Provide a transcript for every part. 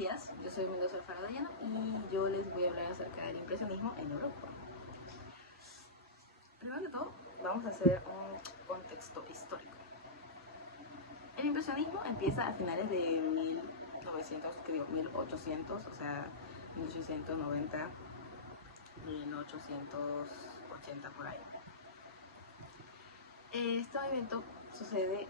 días, yo soy Mendoza Alfaro Dayana y yo les voy a hablar acerca del impresionismo en Europa. Primero que todo, vamos a hacer un contexto histórico. El impresionismo empieza a finales de 1800, o sea, 1890, 1880 por ahí. Este movimiento sucede,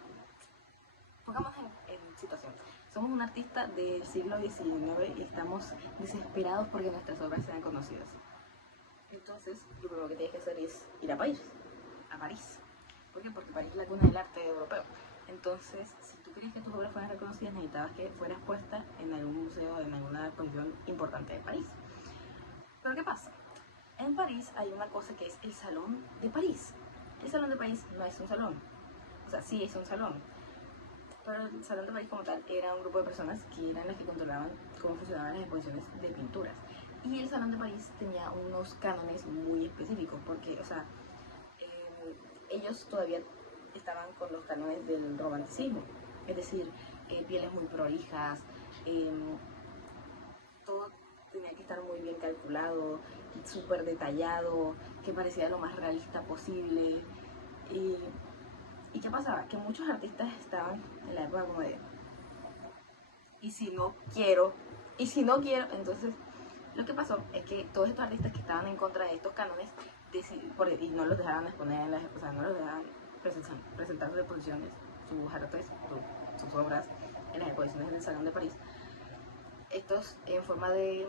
pongamos en situación, somos un artista del siglo XIX y estamos desesperados porque nuestras obras sean conocidas. Entonces, lo primero que tienes que hacer es ir a París. ¿Por qué? Porque París es la cuna del arte europeo. Entonces, si tú querías que tus obras fueran reconocidas, necesitabas que fuera expuesta en algún museo, en alguna exposición importante de París. Pero ¿qué pasa? En París hay una cosa que es el Salón de París. El Salón de París no es un salón. O sea, sí es un salón. Pero el Salón de París como tal era un grupo de personas que eran las que controlaban cómo funcionaban las exposiciones de pinturas. Y el Salón de París tenía unos cánones muy específicos, porque, o sea, ellos todavía estaban con los cánones del romanticismo, es decir, pieles muy prolijas, todo tenía que estar muy bien calculado, súper detallado, que parecía lo más realista posible. ¿Y qué pasaba? Que muchos artistas estaban en la época como de, ¿y si no quiero? Entonces lo que pasó es que todos estos artistas que estaban en contra de estos cánones y no los dejaban exponer en o sea, no los dejaban presentar sus exposiciones, sus artes, sus obras en las exposiciones del Salón de París. Estos, en forma de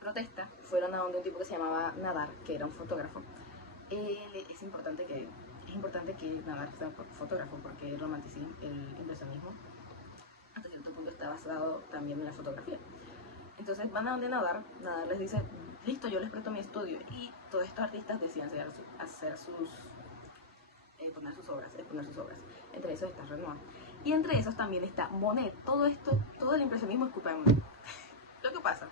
protesta, fueron a donde un tipo que se llamaba Nadar, que era un fotógrafo. Es importante que Nadar sea fotógrafo, porque el romanticismo, el impresionismo, hasta cierto punto está basado también en la fotografía. Entonces van a donde Nadar les dice, listo, yo les presto mi estudio, y todos estos artistas decían exponer sus obras. Entre esos está Renoir. Y entre esos también está Monet. Todo el impresionismo es culpa de Monet. Lo que pasa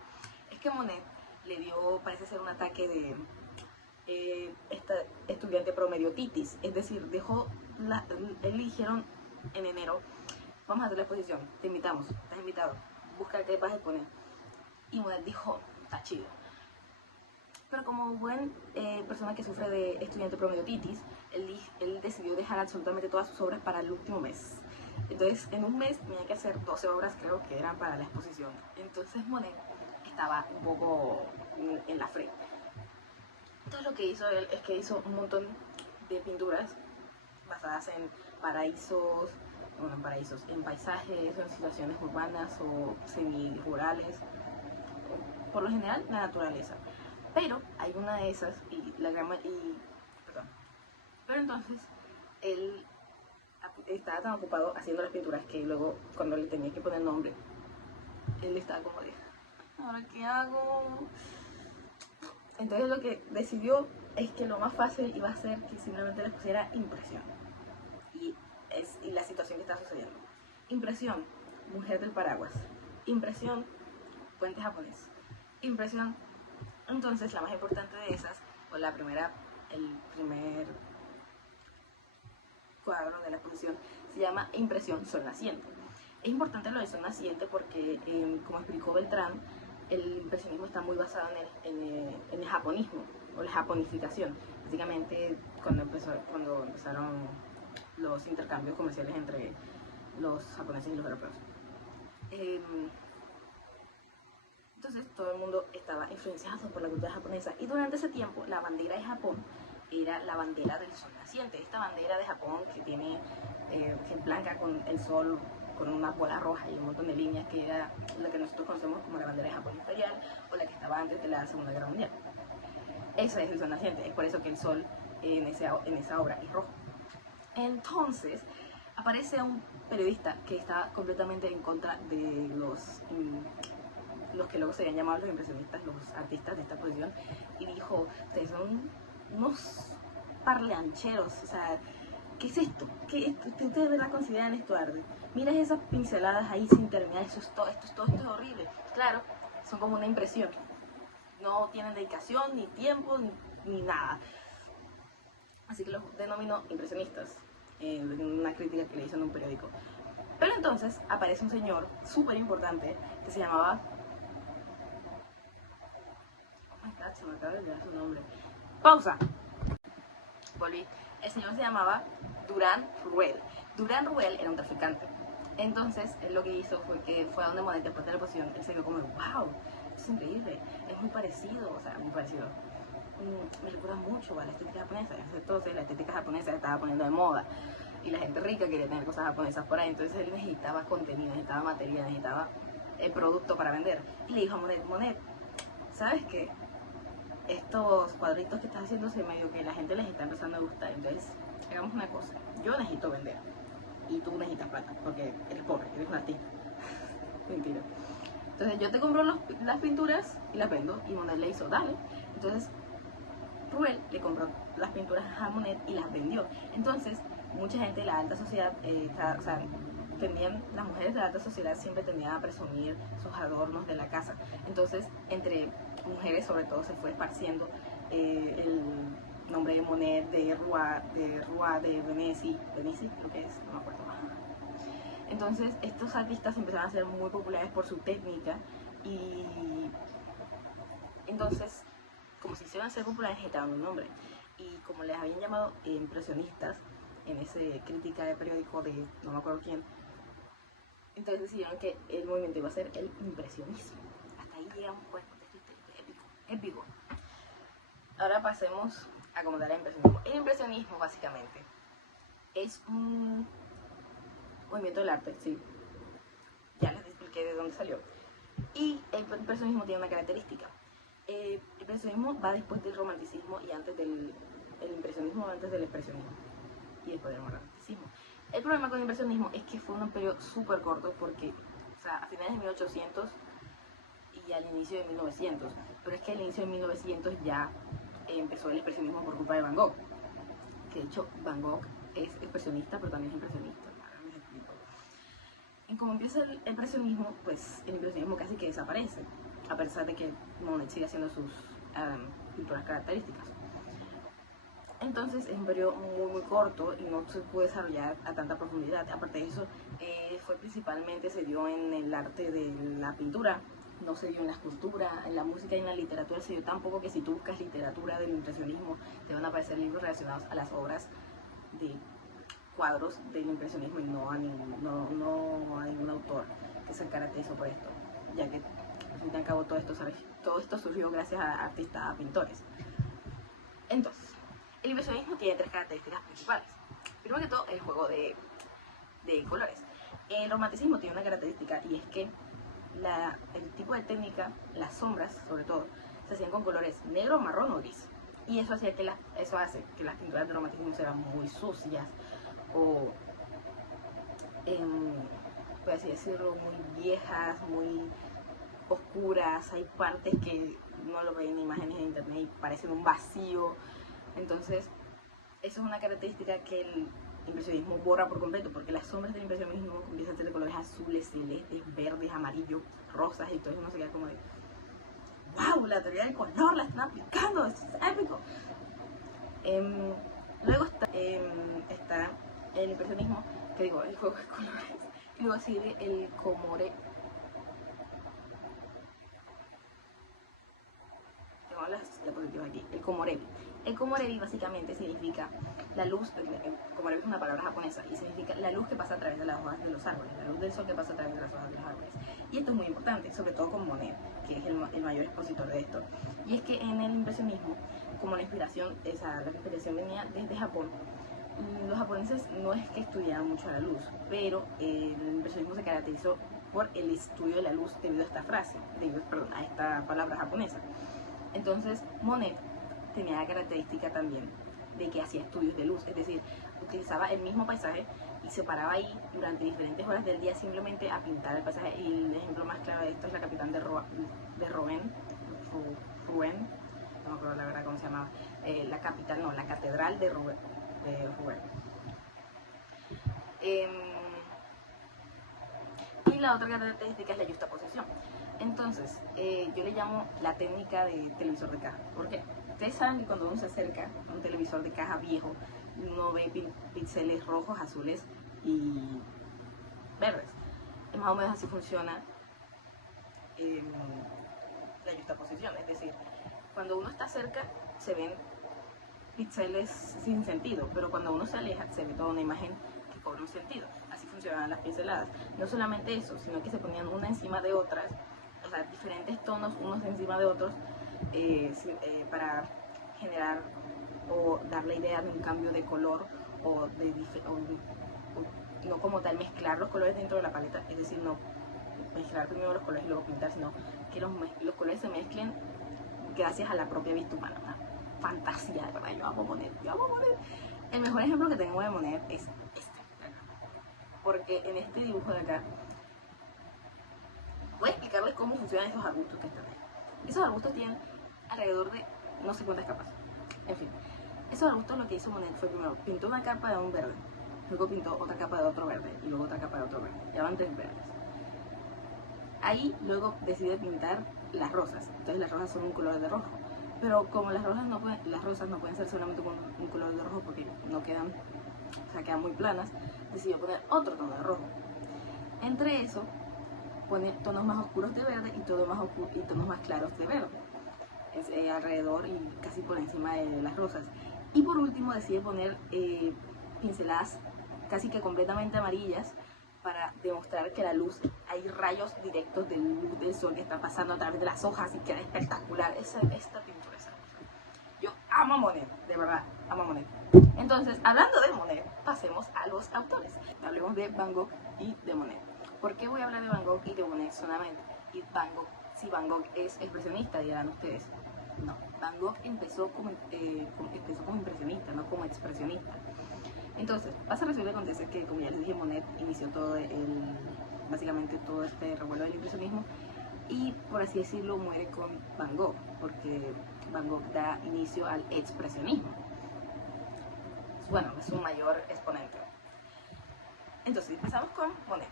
es que Monet le dio, parece ser un ataque de esta estudiante promediotitis, es decir, él dijeron en enero, vamos a hacer la exposición, te invitamos, estás invitado, busca qué vas a exponer. Y Monet dijo, está chido. Pero como buen persona que sufre de estudiante promediotitis, él decidió dejar absolutamente todas sus obras para el último mes. Entonces, en un mes tenía que hacer 12 obras, creo que eran para la exposición. Entonces Monet estaba un poco en la frente. Entonces lo que hizo él es que hizo un montón de pinturas basadas en en paisajes o en situaciones urbanas o semi-rurales, por lo general la naturaleza. Pero hay una de esas pero entonces él estaba tan ocupado haciendo las pinturas que luego, cuando le tenía que poner nombre, él estaba como de, ¿ahora qué hago? Entonces lo que decidió es que lo más fácil iba a ser que simplemente les pusiera impresión. Y la situación que está sucediendo. Impresión, mujer del paraguas. Impresión, puente japonés. Impresión. Entonces la más importante de esas, o el primer cuadro de la exposición, se llama Impresión Sol Naciente. Es importante lo de Sol Naciente porque, como explicó Beltrán, el impresionismo está muy basado en el japonismo o la japonificación. Básicamente, cuando empezaron los intercambios comerciales entre los japoneses y los europeos. Entonces, todo el mundo estaba influenciado por la cultura japonesa, y durante ese tiempo la bandera de Japón era la bandera del sol naciente. Esta bandera de Japón que es blanca con el sol, con una bola roja y un montón de líneas, que era la que nosotros conocemos como la bandera de Japón imperial, o la que estaba antes de la Segunda Guerra Mundial. Ese es el sol naciente, es por eso que el sol en esa obra es rojo. Entonces aparece un periodista que está completamente en contra de los que luego se habían llamado los impresionistas, los artistas de esta posición, y dijo, ustedes son unos parlancheros, o sea, ¿qué es esto? ¿Ustedes de verdad consideran esto arte? Mira esas pinceladas ahí sin terminar, esto es horrible. Claro, son como una impresión, no tienen dedicación, ni tiempo, ni nada. Así que los denominó impresionistas, en una crítica que le hizo en un periódico. Pero entonces aparece un señor súper importante que se llamaba... Oh my God, se me acaba de olvidar su nombre. Pausa. Volví. El señor se llamaba Durand Ruel. Durand Ruel era un traficante. Entonces, él lo que hizo fue que fue a donde Monet después de la exposición, él se vio como, wow, esto es increíble, es muy parecido, o sea, muy parecido. Me recuerda mucho a la estética japonesa. Entonces, la estética japonesa se estaba poniendo de moda y la gente rica quería tener cosas japonesas por ahí. Entonces, él necesitaba contenido, necesitaba material, necesitaba el producto para vender. Y le dijo a Monet, Monet, ¿sabes qué? Estos cuadritos que estás haciendo se medio que la gente les está empezando a gustar. Entonces, hagamos una cosa. Yo necesito vender y tú necesitas plata porque eres pobre, eres un artista. Mentira. Entonces yo te compro las pinturas y las vendo. Y Monet le hizo, dale. Entonces Ruel le compró las pinturas a Monet y las vendió. Entonces mucha gente de la alta sociedad, o sea, las mujeres de la alta sociedad siempre tendían a presumir sus adornos de la casa. Entonces entre mujeres sobre todo se fue esparciendo el nombre de Monet, de Roi, de Venezi creo que es, no me acuerdo. Entonces estos artistas empezaron a ser muy populares por su técnica y entonces, como se hicieron a ser populares, necesitaban un nombre. Y como les habían llamado impresionistas en ese crítica de periódico de no me acuerdo quién, entonces decidieron que el movimiento iba a ser el impresionismo. Hasta ahí llegamos con el contexto histórico, épico. Ahora pasemos a comentar el impresionismo. El impresionismo básicamente es un movimiento del arte, sí. Ya les expliqué de dónde salió. Y el impresionismo tiene una característica. El impresionismo va después del romanticismo y antes del impresionismo, antes del expresionismo y después del romanticismo. El problema con el impresionismo es que fue un periodo súper corto porque, o sea, a finales de 1800 y al inicio de 1900. Pero es que al inicio de 1900 ya empezó el expresionismo por culpa de Van Gogh. Que de hecho Van Gogh es expresionista, pero también es impresionista. Y como empieza el impresionismo, pues el impresionismo casi que desaparece, a pesar de que Monet sigue haciendo sus pinturas características. Entonces es un periodo muy corto y no se puede desarrollar a tanta profundidad. Aparte de eso, se dio en el arte de la pintura, no se dio en la escultura, en la música y en la literatura se dio tan poco que si tú buscas literatura del impresionismo te van a aparecer libros relacionados a las obras de cuadros del impresionismo y no a ningún autor que se caracterizó por esto, ya que al fin y al cabo todo esto surgió gracias a artistas, a pintores. Entonces, el impresionismo tiene tres características principales. Primero que todo, el juego de colores. El romanticismo tiene una característica y es que el tipo de técnica, las sombras sobre todo, se hacían con colores negro, marrón o gris. Y eso hace que las pinturas de romanticismo sean muy sucias o, por así decirlo, muy viejas, muy oscuras. Hay partes que no lo ven en imágenes en internet y parecen un vacío. Entonces, eso es una característica que el impresionismo borra por completo, porque las sombras del impresionismo empiezan a ser de colores azules, celestes, verdes, amarillos, rosas, y todo eso no se queda como de ¡wow! La teoría del color la están aplicando, es épico. Luego está el impresionismo, que digo, el juego de colores, y luego sigue el comore. Tengo las diapositivas aquí, el komorebi. El komorebi básicamente significa la luz, komorebi es una palabra japonesa y significa la luz que pasa a través de las hojas de los árboles, la luz del sol que pasa a través de las hojas de los árboles. Y esto es muy importante, sobre todo con Monet, que es el mayor expositor de esto. Y es que en el impresionismo, como la inspiración venía desde Japón, los japoneses no es que estudiaran mucho la luz, pero el impresionismo se caracterizó por el estudio de la luz debido a esta frase, a esta palabra japonesa. Entonces Monet tenía la característica también de que hacía estudios de luz, es decir, utilizaba el mismo paisaje y se paraba ahí durante diferentes horas del día simplemente a pintar el paisaje. Y el ejemplo más claro de esto es la capital de Rouen, no me acuerdo la verdad cómo se llamaba, la catedral de Rouen. Y la otra característica es la justaposición. Entonces, yo le llamo la técnica de televisor de caja. ¿Por qué? Ustedes saben que cuando uno se acerca a un televisor de caja viejo, uno ve píxeles rojos, azules y verdes. Y más o menos así funciona la yuxtaposición, es decir, cuando uno está cerca se ven píxeles sin sentido, pero cuando uno se aleja se ve toda una imagen que cobra un sentido. Así funcionaban las pinceladas. No solamente eso, sino que se ponían una encima de otras, o sea, diferentes tonos unos encima de otros para generar o dar la idea de un cambio de color o no como tal mezclar los colores dentro de la paleta, es decir, no mezclar primero los colores y luego pintar, sino que los colores se mezclen gracias a la propia vista humana. Una fantasía, de verdad, yo amo Monet. El mejor ejemplo que tengo de Monet es este, porque en este dibujo de acá voy a explicarles cómo funcionan esos arbustos que están ahí. Esos arbustos tienen alrededor de no sé cuántas capas. En fin, esos arbustos lo que hizo Monet fue primero pintó una capa de un verde, luego pintó otra capa de otro verde y luego otra capa de otro verde. Ya van 3 verdes. Ahí luego decide pintar las rosas. Entonces las rosas son un color de rojo. Pero como las rosas no pueden ser solamente con un color de rojo porque no quedan, o sea, quedan muy planas, decidió poner otro tono de rojo. Entre eso pone tonos más oscuros de verde y tonos más claros de verde. Alrededor y casi por encima de las rosas. Y por último decide poner pinceladas casi que completamente amarillas para demostrar que la luz, hay rayos directos de luz del sol que están pasando a través de las hojas y queda espectacular. Esta pintura es hermosa. Yo amo a Monet, de verdad, amo a Monet. Entonces, hablando de Monet, pasemos a los autores. Hablemos de Van Gogh y de Monet. ¿Por qué voy a hablar de Van Gogh y de Monet solamente? Y si Van Gogh es expresionista, dirán ustedes. No, Van Gogh empezó como impresionista, no como expresionista. Entonces, pasa a resulta que acontece que, como ya les dije, Monet inició básicamente todo este revuelo del impresionismo y, por así decirlo, muere con Van Gogh, porque Van Gogh da inicio al expresionismo. Bueno, es su mayor exponente. Entonces, empezamos con Monet.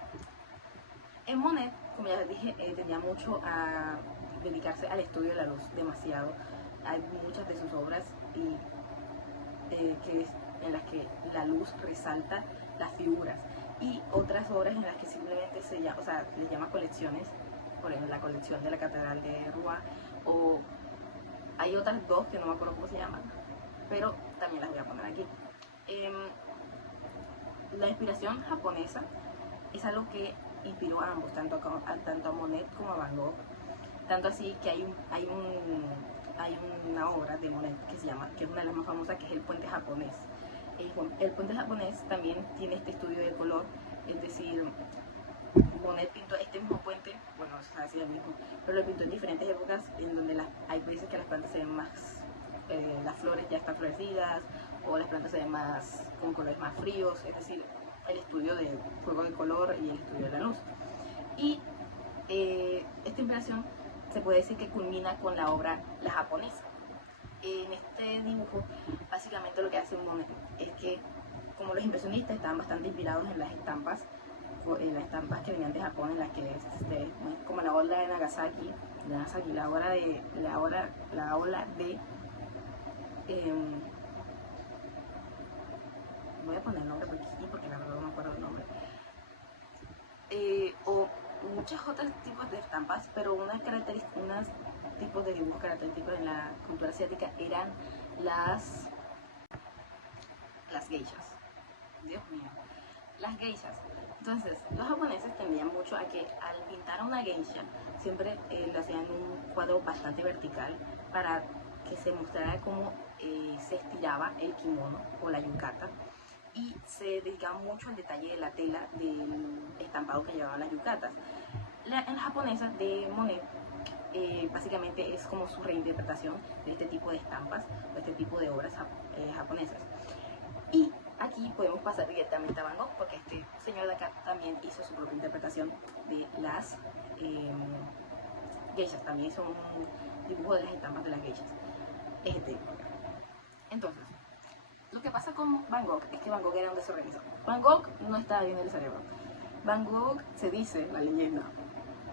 En Monet, como ya les dije, tenía mucho a dedicarse al estudio de la luz, demasiado. Hay muchas de sus obras en las que la luz resalta las figuras y otras obras en las que simplemente les llama colecciones, por ejemplo la colección de la Catedral de Rouen, o hay otras dos que no me acuerdo cómo se llaman, pero también las voy a poner aquí. La inspiración japonesa es algo que inspiró a ambos, tanto a Monet como a Van Gogh, tanto así que hay una obra de Monet que es una de las más famosas, que es el puente japonés. El puente japonés también tiene este estudio de color, es decir, Monet pintó este mismo puente, bueno, no sé si es el mismo, pero lo pintó en diferentes épocas, en donde hay veces que las plantas se ven más, las flores ya están florecidas, o las plantas se ven más, con colores más fríos, es decir, el estudio del juego de color y el estudio de la luz. Y esta inspiración se puede decir que culmina con la obra La Japonesa. En este dibujo, básicamente lo que hace Monet es que, como los impresionistas estaban bastante inspirados en las estampas que venían de Japón, en las que como la ola de Nagasaki, la ola de voy a poner el nombre por aquí porque la verdad no me acuerdo el nombre, o muchos otros tipos de estampas, pero unos tipos de dibujos característicos en la cultura asiática eran las geishas. Dios mío, las geishas. Entonces, los japoneses tendían mucho a que al pintar a una geisha siempre lo hacían en un cuadro bastante vertical para que se mostrara cómo se estiraba el kimono o la yukata, y se dedicaba mucho al detalle de la tela del estampado que llevaban las yukatas. En las japonesas de Monet básicamente es como su reinterpretación de este tipo de estampas, de este tipo de obras japonesas. Y aquí podemos pasar directamente a Van Gogh, porque este señor de acá también hizo su propia interpretación de las geishas, también hizo un dibujo de las estampas de las geishas. Entonces, lo que pasa con Van Gogh es que Van Gogh era un desorganizado. Van Gogh no estaba bien del cerebro. Van Gogh, se dice, la leyenda,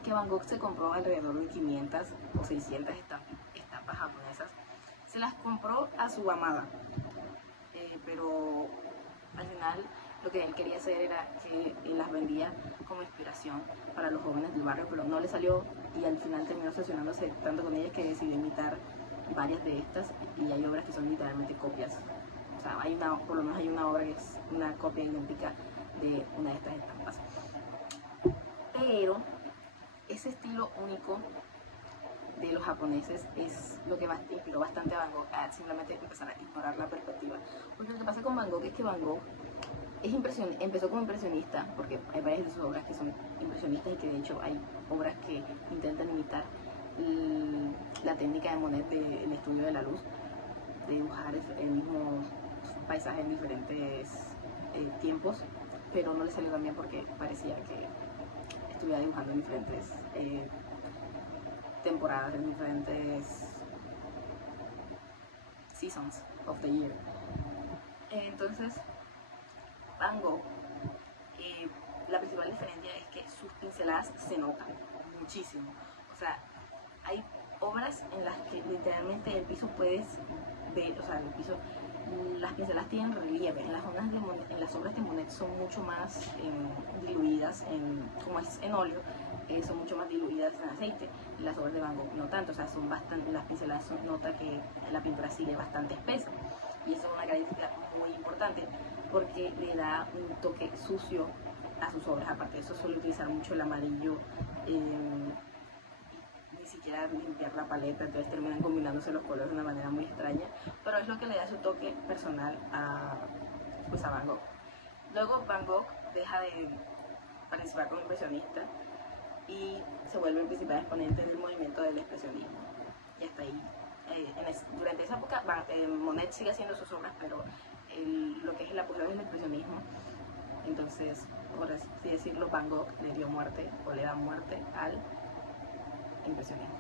que Van Gogh se compró alrededor de 500 o 600 estampas japonesas. Se las compró a su amada, pero al final lo que él quería hacer era que las vendía como inspiración para los jóvenes del barrio, pero no le salió y al final terminó obsesionándose tanto con ellas que decidió imitar varias de estas, y hay obras que son literalmente copias. O sea, por lo menos hay una obra que es una copia idéntica de una de estas estampas. Pero ese estilo único de los japoneses es lo que inspiró bastante a Van Gogh a simplemente empezar a ignorar la perspectiva. Porque lo que pasa con Van Gogh es que Van Gogh empezó como impresionista, porque hay varias de sus obras que son impresionistas y que de hecho hay obras que intentan imitar la técnica de Monet del estudio de la luz, de dibujar el mismo paisaje en diferentes tiempos, pero no le salió tan bien porque parecía que estuviera dibujando en diferentes temporadas, en diferentes seasons of the year. Entonces, Van Gogh, la principal diferencia es que sus pinceladas se notan muchísimo. O sea, hay obras en las que literalmente el piso puedes ver, o sea, el piso, las pinceladas tienen relieve. En las obras de Monet son mucho más diluidas, como es en óleo, son mucho más diluidas en aceite. Las obras de Van Gogh no tanto, o sea, las pinceladas nota que la pintura sigue bastante espesa. Y eso es una característica muy importante porque le da un toque sucio a sus obras. Aparte de eso, suele utilizar mucho el amarillo, ni siquiera limpiar la paleta, entonces terminan combinándose los colores de una manera muy extraña, pero es lo que le da su toque personal a Van Gogh. Luego Van Gogh deja de participar como impresionista y se vuelve el principal exponente del movimiento del expresionismo. Y hasta ahí, durante esa época, Monet sigue haciendo sus obras, pero lo que es el apogeo del expresionismo, entonces, por así decirlo, Van Gogh le dio muerte o le da muerte al impresionismo.